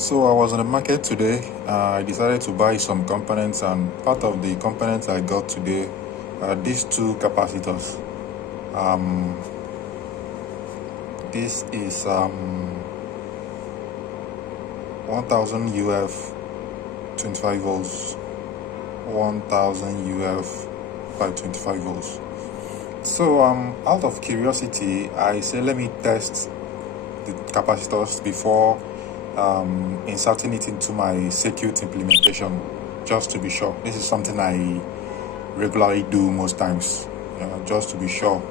So I was in the market today. I decided to buy some components, and part of the components I got today are these two capacitors. This is 1000 UF 25 volts, 1000 UF 525 volts. So out of curiosity, I say let me test the capacitors before inserting it into my circuit implementation, just to be sure. This is something I regularly do most times, just to be sure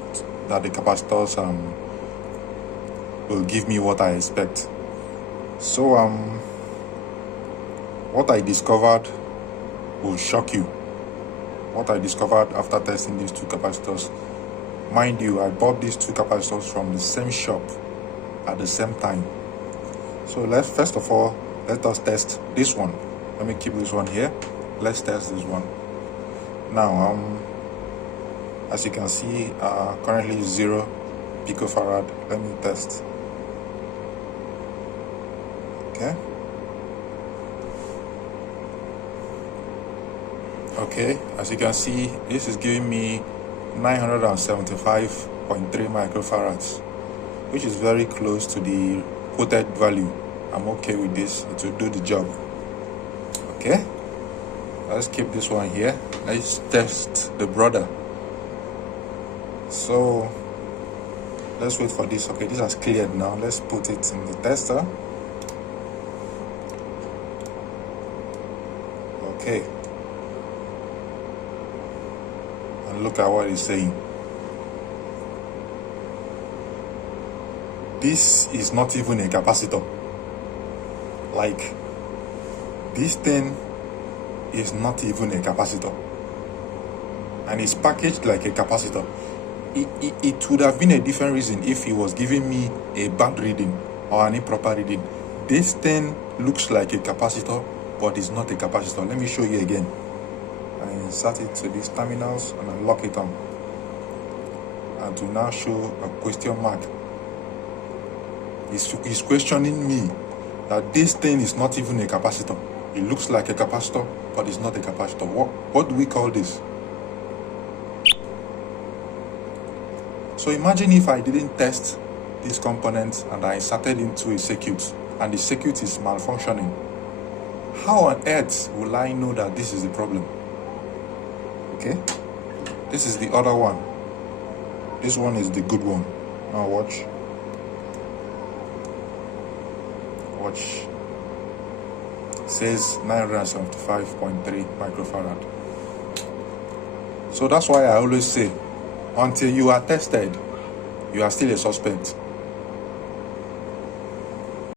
that the capacitors will give me what I expect. So what I discovered will shock you. What I discovered after testing these two capacitors. Mind you, I bought these two capacitors from the same shop at the same time. So first of all, let us test this one. Let me keep this one here. Let's test this one. Now, as you can see, currently 0 picofarad. Let me test. Okay, as you can see, this is giving me 975.3 microfarads, which is very close to the quoted value. I'm okay with this. It will do the job. Okay, let's keep this one here. Let's test the brother. So let's wait for this. Okay, this has cleared now. Let's put it in the tester. Okay, and look at what it's saying. This is not even a capacitor. Like, this thing is not even a capacitor, and it's packaged like a capacitor. It would have been a different reason if he was giving me a bad reading or an improper reading. This thing looks like a capacitor, but it's not a capacitor. Let me show you again. I insert it to these terminals and I lock it on, and to now show a question mark. He's questioning me that this thing is not even a capacitor. It looks like a capacitor, but it's not a capacitor. What do we call this? So imagine if I didn't test these components and I inserted into a circuit and the circuit is malfunctioning. How on earth will I know that this is the problem? Okay, this is the other one. This one is the good one. Now watch. It says 975.3 microfarad. So that's why I always say, until you are tested, you are still a suspect.